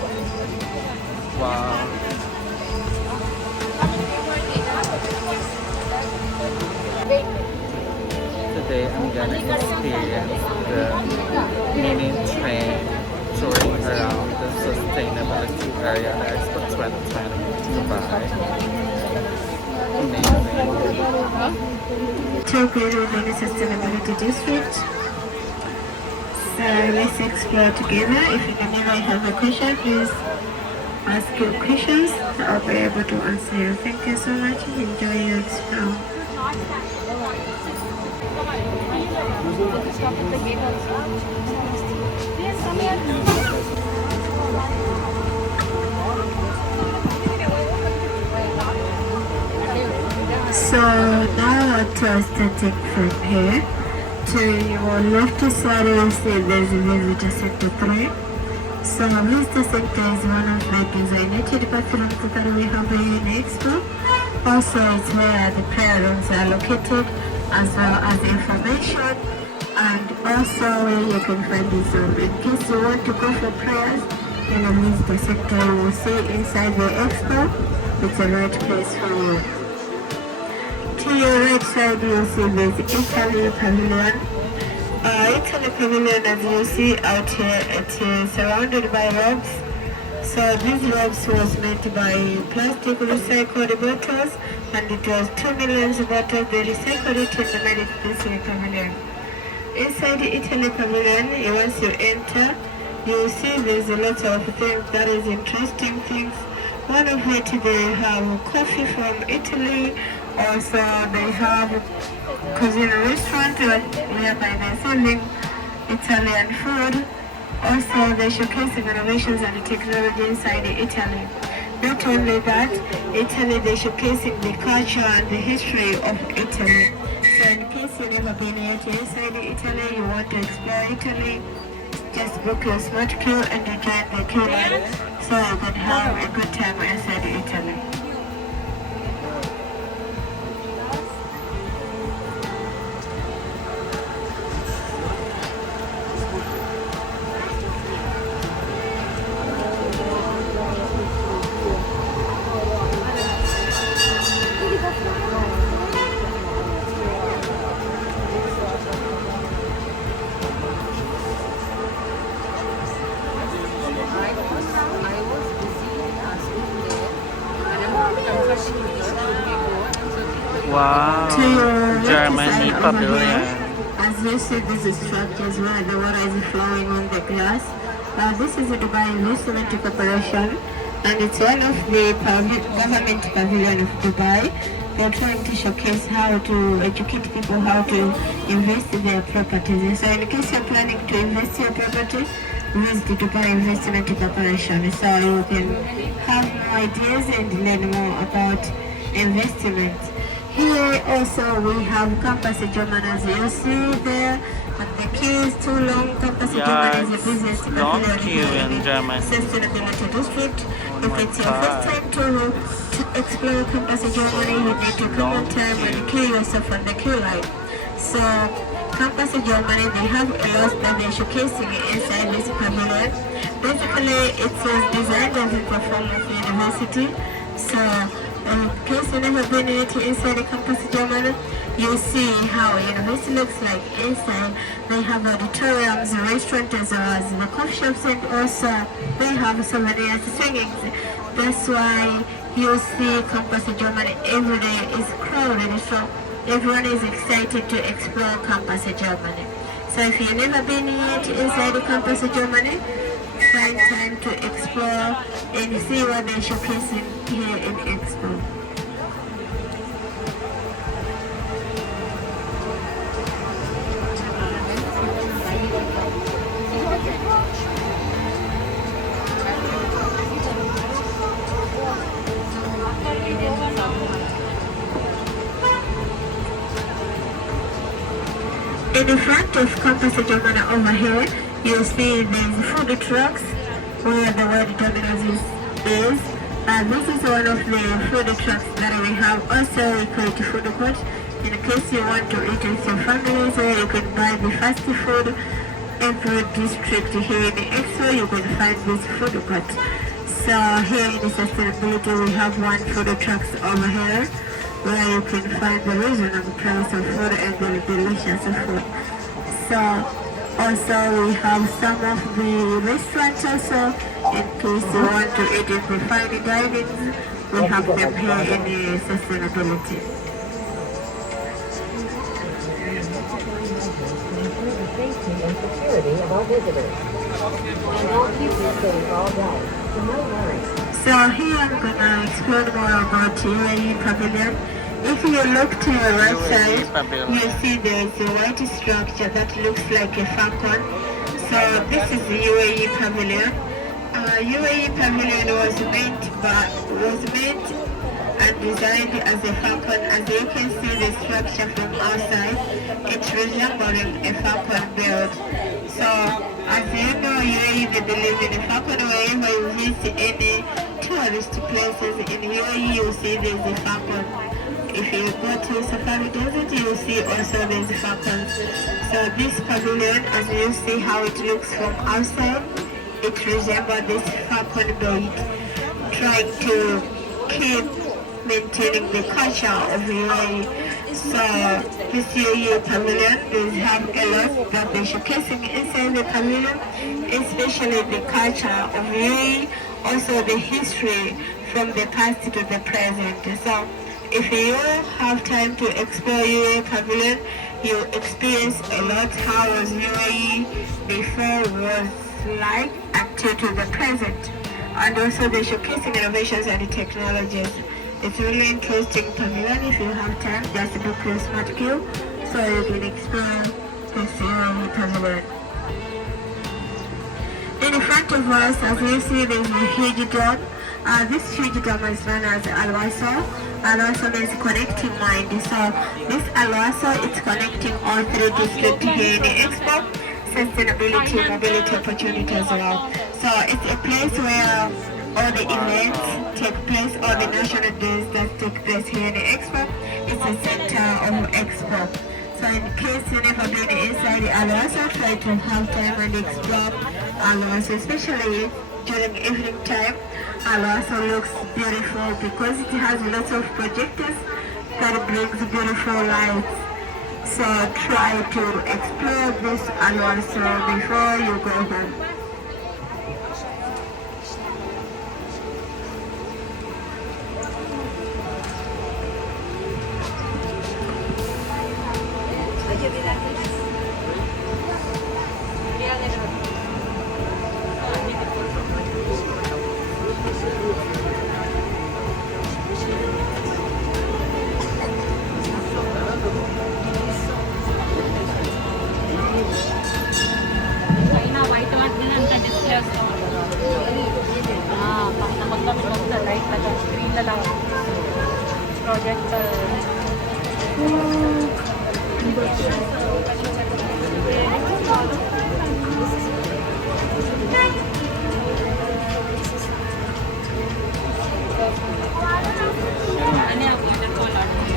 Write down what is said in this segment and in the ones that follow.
Wow. Today I'm gonna experience the mini train touring around the sustainability area at Expo 2020 Dubai. Amazing. Tokyo Mini Sustainability District. So let's explore together. If you never have a question, please ask your questions. I'll be able to answer you. Thank you so much. Enjoy your expo. So now I'll starting from here to your left side. You'll see there's a visitor center 3. So visitor center is one of the designated bathrooms that we have here in Expo. Also it's where the prayer rooms are located, as well as information, and also where you can find the Zoom. In case you want to go for prayers in the visitor center, you will see inside the Expo. It's the right place for you. To your right side, you'll see there's Italy Pavilion. Italy Pavilion, as you see out here, it is surrounded by ropes. So these ropes was made by plastic recycled bottles, and it was 2 million bottles. They recycled it and made it this pavilion. Inside the Italy Pavilion, once you enter, you'll see there's a lot of things that is interesting things. One of it, they have coffee from Italy. Also, they have cuisine restaurant whereby they're selling Italian food. Also, they showcase innovations and technology inside Italy. Not only that, Italy, they're showcasing the culture and the history of Italy. So in case you've never been yet inside Italy, you want to explore Italy, just book your smart queue and you join the queue line so you can have a good time inside Italy. Wow. Germany Pavilion. As you see, this is structures where the water is flowing on the glass. This is a Dubai Investment Corporation, and it's one of the government pavilion of Dubai. They're trying to showcase how to educate people how to invest in their properties. So in case you're planning to invest your property, visit the Dubai Investment Corporation so you can have more ideas and learn more about investment. Here also we have Campus German, as you see there, but the queue is too long. Campus German is the busiest pavilion in German Sustainability District. If it's your first time to explore Campus Germany, you need to come on time and queue yourself on the queue line. So Campus Germany, they have a lot that they're showcasing inside this pavilion. Basically, it was designed as a performance university. So in case you've never been inside the Campus Germany, you'll see how university looks like inside. They have auditoriums, restaurants, as well as the coffee shops, and also they have souvenirs, swingings. That's why you'll see Campus Germany every day is crowded. So everyone is excited to explore Campus Germany. So if you've never been yet inside the Campus Germany, find time to explore and see what they're showcasing here in Expo. In the front of Campus Germany over here, you'll see there's food trucks where the word Domino's is. This is one of the food trucks that we have. Also, we call it food court. In case you want to eat with your family, so you can buy the fast food every district here in the Expo you can find this food court. So here in the sustainability we have one food trucks over here where you can find the reasonable price of food and the delicious food. So also we have some of the restaurants also in case you want to eat in the fine dining. We have them here in the sustainability. Safety and security of our visitors. And I'll keep this safe all day, so no worries. So here I'm gonna explain more about Uae Pavilion. If you look to your right side, you see there's a white structure that looks like a falcon. So this is the Uae Pavilion. Uae Pavilion was made and designed as a falcon. As you can see the structure from outside, it's resembling a falcon build. So as you know, UAE they believe in a falcon. Wherever you visit any tourist places in UAE, you see there's a falcon. If you go to Safari Desert, you see also there's a falcon. So this pavilion, as you see how it looks from outside, it resembles this falcon build, trying to keep maintaining the culture of UAE. So this UAE pavilion, they have a lot that they're showcasing inside the pavilion, especially the culture of UAE, also the history from the past to the present. So if you have time to explore UAE pavilion, you experience a lot how was UAE before was like until to the present, and also the showcasing innovations and technologies. It's really interesting pavilion. If you have time, just book your smart queue so you can explore this pavilion. In front of us, as you see, there's a huge dome. This huge dome is known as Al-Wasa. Al-Wasa means connecting mind. So this Al-Wasa, it's connecting all three districts here in the Expo, sustainability, mobility opportunity as well. So it's a place where all the events take place, all the national days that take place here in the Expo. It's a center of Expo. So in case you never been inside the Al-Wasa, try to have time and explore Al-Wasa, especially during evening time. Al-Wasa looks beautiful because it has lots of projectors that brings beautiful lights. So try to explore this Al-Wasa before you go home.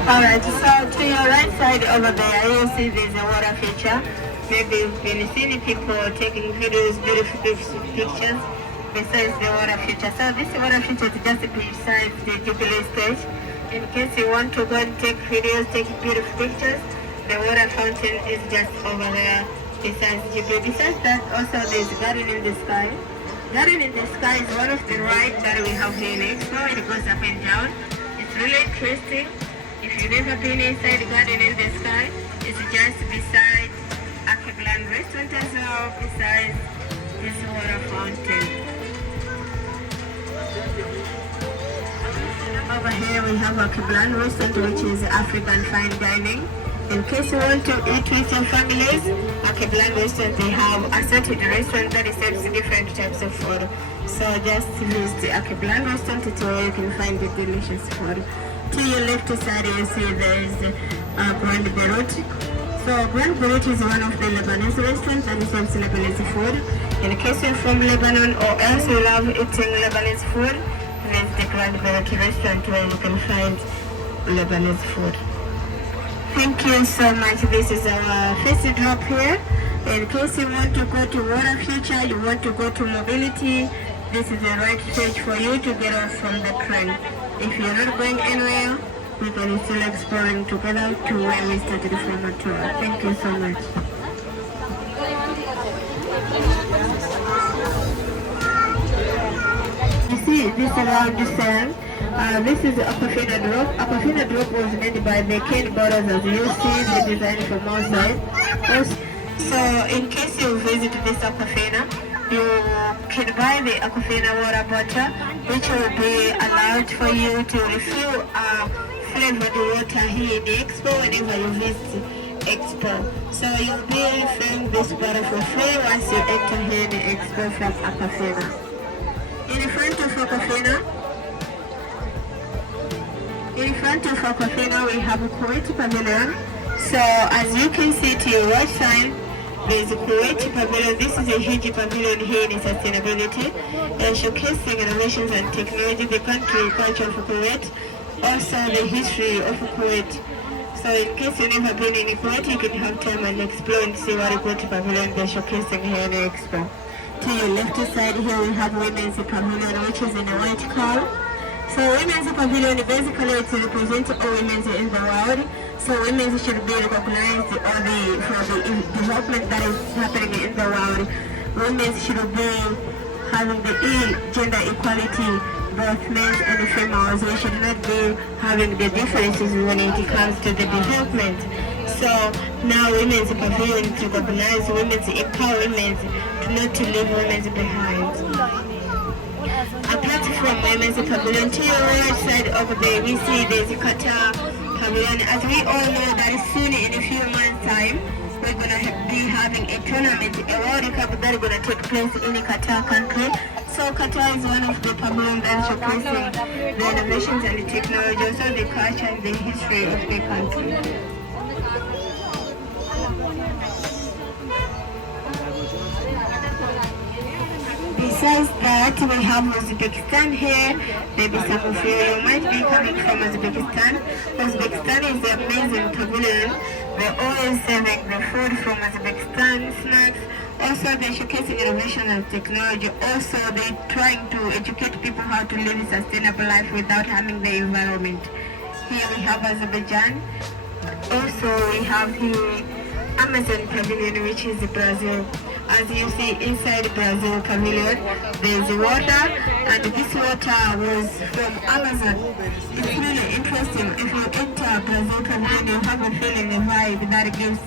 Alright, so to your right side over there, you see there's a water feature. Maybe you've been seeing people taking videos, beautiful pictures besides the water feature. So this water feature is just beside the Jubilee stage. In case you want to go and take videos, take beautiful pictures, the water fountain is just over there besides Jubilee. Besides that, also there's Garden in the Sky. Garden in the Sky is one of the rides that we have here in Expo. It goes up and down. It's really interesting. If you've never been inside the Garden in the Sky, it's just beside Akiblan restaurant as well, beside this water fountain. Over here we have Akiblan restaurant, which is African fine dining. In case you want to eat with your families, Akiblan restaurant, they have a certain restaurant that serves different types of food. So just visit the Akiblan restaurant, it's where you can find the delicious food. To your left side, you see there is Grand Beirut. So Grand Beirut is one of the Lebanese restaurants that serves Lebanese food. In case you're from Lebanon or else you love eating Lebanese food, visit the Grand Beirut restaurant where you can find Lebanese food. Thank you so much. This is our first drop here. In case you want to go to water feature, you want to go to mobility, this is the right page for you to get off from the train. If you're not going anywhere, we can still exploring together to where we started from a tour. Thank you so much. You see this around the sand. This is Aquafina Drop. Aquafina Drop was made by the Ken Borders, as you see the design from outside. So in case you visit this Aquafina, you can buy the Aquafina water bottle, which will be allowed for you to refill flavored water here in the Expo whenever you visit Expo. So you'll be refilling this bottle for free once you enter here in the Expo from Aquafina. In front of Aquafina, we have a Uae Pavilion. So as you can see to your right side, there is a Uae Pavilion. This is a huge pavilion here in sustainability, showcasing innovations and technology, the country culture of Kuwait, also the history of Kuwait. So in case you've never been in Kuwait, you can have time and explore and see what Uae Pavilion they're showcasing here in the Expo. To your left side here we have Women's Pavilion, which is in a white color. So Women's Pavilion basically it represents all women in the world. So women should be recognized for the development that is happening in the world. Women should be having the gender equality, both men and females. We should not be having the differences when it comes to the development. So now Women's Pavilion to recognize women's empowerment, not to leave women behind. Apart from Women's Pavilion, to your right side over there, we see there's a Qatar Pavilion. As we all know that soon in a few months' time, we're going to be having a tournament, a World Cup that is going to take place in the Qatar country. So Qatar is one of the pavilions that showcasing the innovations and the technology, also the culture and the history of the country. Besides that, we have Uzbekistan here. Maybe some of you might be coming from Uzbekistan. Uzbekistan is the amazing pavilion. They're always serving the food from Uzbekistan, snacks. Also, they're showcasing innovation and technology. Also, they're trying to educate people how to live a sustainable life without harming the environment. Here we have Azerbaijan. Also, we have the Amazon Pavilion, which is Brazil. As you see inside Brazil Pavilion, there's water, and this water was from Amazon. It's really interesting. If you enter Brazil Pavilion, you have a feeling, a vibe that gives a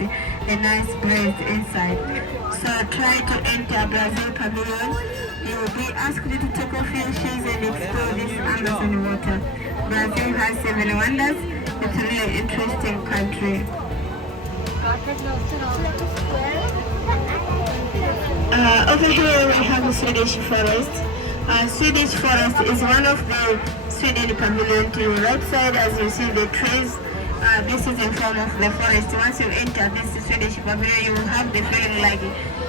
nice breeze inside. So try to enter Brazil Pavilion. You will be asked to take off your shoes and explore this Amazon water. Brazil has 7 wonders. It's a really interesting country. Over here we have the Swedish forest. Swedish forest is one of the Sweden pavilion. To the right side, as you see the trees, this is in form of the forest. Once you enter this Swedish pavilion, you will have the feeling like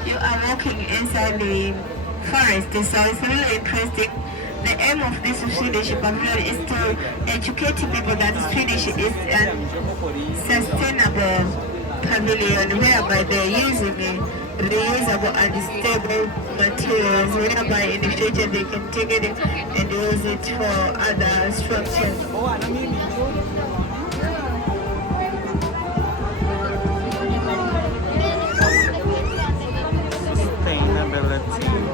you are walking inside the forest. So it's really interesting. The aim of this Swedish pavilion is to educate people that Swedish is a sustainable pavilion whereby they're using reusable and stable materials, whereby in the future they can take it and use it for other structures. Sustainability.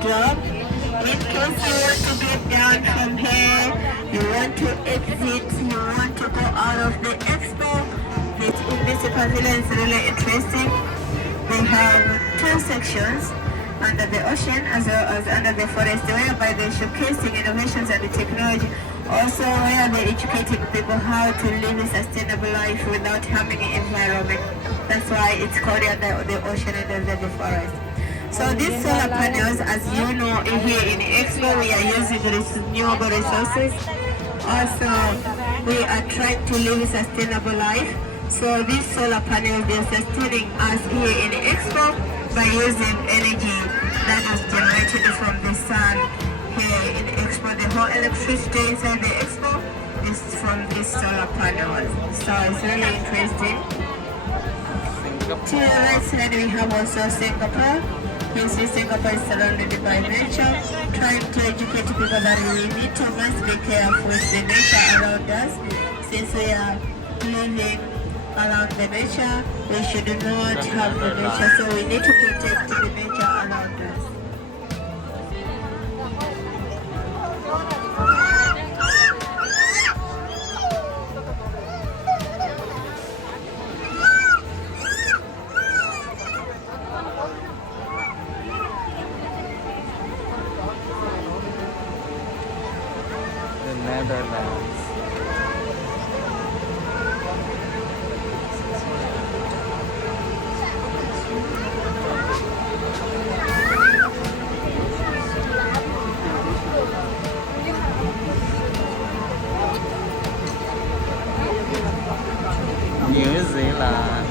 Drop. In case you want to get down from here, you want to exit, you want to go out of the Expo, this pavilion is really interesting. They have 2 sections, under the ocean as well as under the forest, whereby they're showcasing innovations and the technology. Also where they're educating people how to live a sustainable life without harming the environment. That's why it's called under the ocean and under the forest. So these solar panels, as you know, here in Expo, we are using renewable resources. Also, we are trying to live a sustainable life. So these solar panels, they are sustaining us here in Expo by using energy that is generated from the sun here in Expo. The whole electricity inside the Expo is from these solar panels. So it's really interesting. To the right side, we have also Singapore. You see Singapore is surrounded by nature, trying to educate people that we need to must be careful with the nature around us. Since we are living around the nature, we should not have the nature, so we need to protect the nature around us. The Netherlands. New Zealand.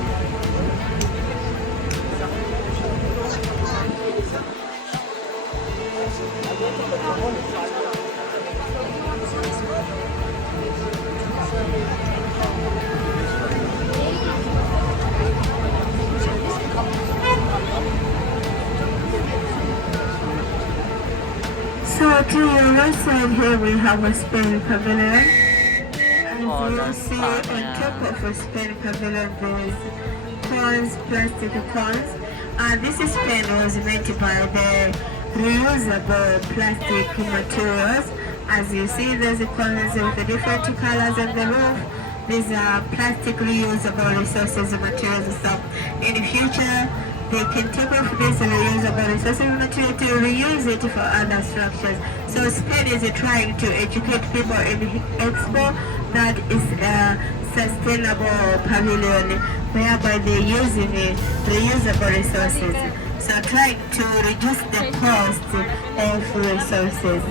So to your right side here we have a Spain Pavilion. Oh, As you that's see fun, on yeah. top of a Spain Pavilion there is coins, plastic coins. And this Spain was made by the reusable plastic materials. As you see, there's the coins with the different colors on the roof. These are plastic reusable resources materials. So in the future, they can take off this reusable resources material to reuse it for other structures. So Spain is trying to educate people in Expo that is a sustainable pavilion whereby they're using reusable resources. So trying to reduce the cost of resources.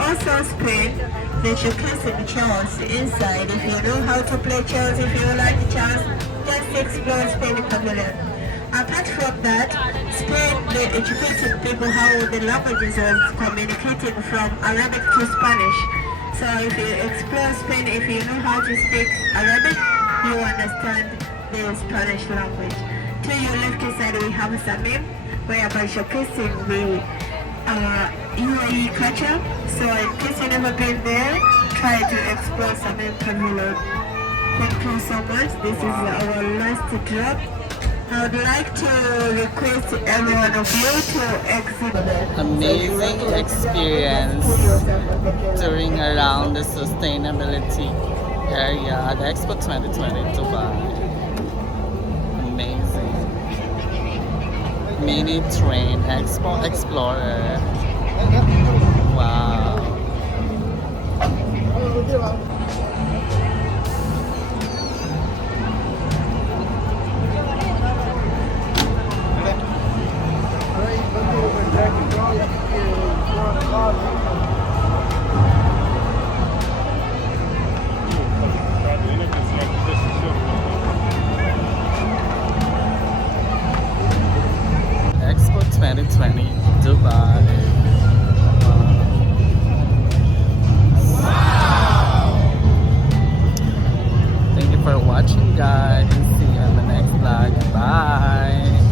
Also Spain, they showcasing chess inside. If you know how to play chess, if you like chess, just explore Spain Pavilion. Apart from that, Spain, they educated people how the languages was communicating from Arabic to Spanish. So if you explore Spain, if you know how to speak Arabic, you understand the Spanish language. To your left side, we have Samim, whereby showcasing the Uae culture. So in case you've never been there, try to explore Samim Pavilion. Thank you so much. This is our last drop. I would like to request every one of you to exit. Amazing experience touring around the sustainability area at Expo 2020 Dubai. Amazing. Mini train Expo Explorer. Wow. Expo 2020 Dubai. Wow. Thank you for watching, guys. See you in the next vlog. Bye.